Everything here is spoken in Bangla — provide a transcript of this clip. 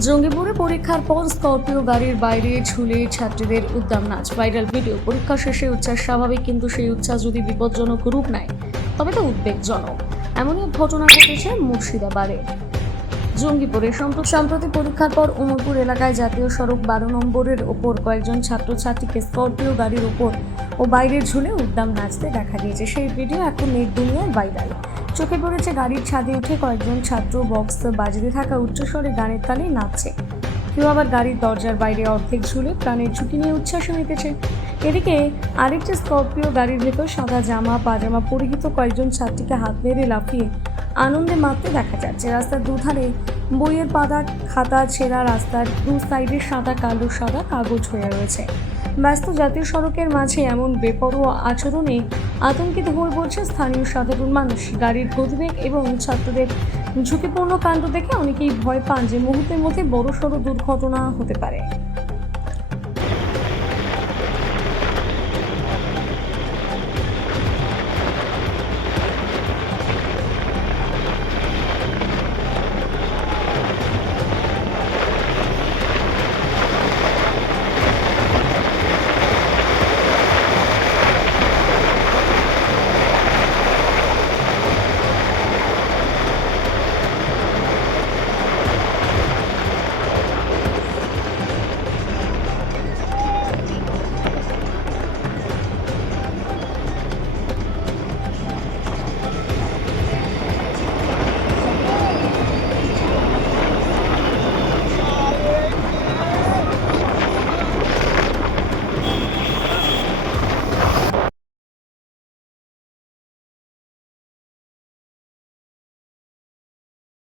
জঙ্গিপুরে পরীক্ষার পর স্করপিও গাড়ির বাইরে ঝুলে ছাত্রীদের উদ্যাম নাচ। Viral video. পরীক্ষা শেষে উচ্ছ্বাস স্বাভাবিক, কিন্তু সেই উচ্ছ্বাস যদি বিপজ্জনক রূপ নেয়, তবে তো উদ্বেগজনক। এমনই ঘটনা ঘটেছে মুর্শিদাবাদে। জঙ্গিপুরে সম্প্র- সম্প্রতি পরীক্ষার পর উমরপুর এলাকায় জাতীয় সড়ক বারো নম্বরের ওপর কয়েকজন ছাত্রছাত্রীকে স্করপিও গাড়ির ওপর ও বাইরে ঝুলে উদ্যাম নাচতে দেখা গিয়েছে। সেই ভিডিও এখন নেট দুনিয়ায় ভাইরাল। চোখে পড়েছে গাড়ির ছাদে উঠে কয়েকজন ছাত্র বক্স বাজিতে থাকা উচ্চস্বরে গানের তালে নাচছে। কেউ আবার গাড়ির দরজার বাইরে অর্ধেক ঝুলে প্রাণের ঝুঁকি নিয়ে উচ্ছ্বাস নিতেছে এদিকে আরেকটি স্করপিও গাড়ির ভেতর সাদা জামা, পাজামা পরিহিত কয়েকজন ছাত্রীকে হাত মেরে লাফিয়ে আনন্দে মারতে দেখা যাচ্ছে। রাস্তার দুধারে বইয়ের পাতা খাতা, ছেঁড়া রাস্তার দু সাইডে সাদা, কালো, সাদা কাগজ হয়ে রয়েছে। ব্যস্ত জাতীয় সড়কের মাঝে এমন বেপরোয়া আচরণে আতঙ্কিত হয়ে পড়ছে স্থানীয় সাধারণ মানুষ। গাড়ির গতিবেগ এবং ছাত্রদের ঝুঁকিপূর্ণ কাণ্ড দেখে অনেকেই ভয় পান যে মুহূর্তের মধ্যে বড়সড় দুর্ঘটনা হতে পারে।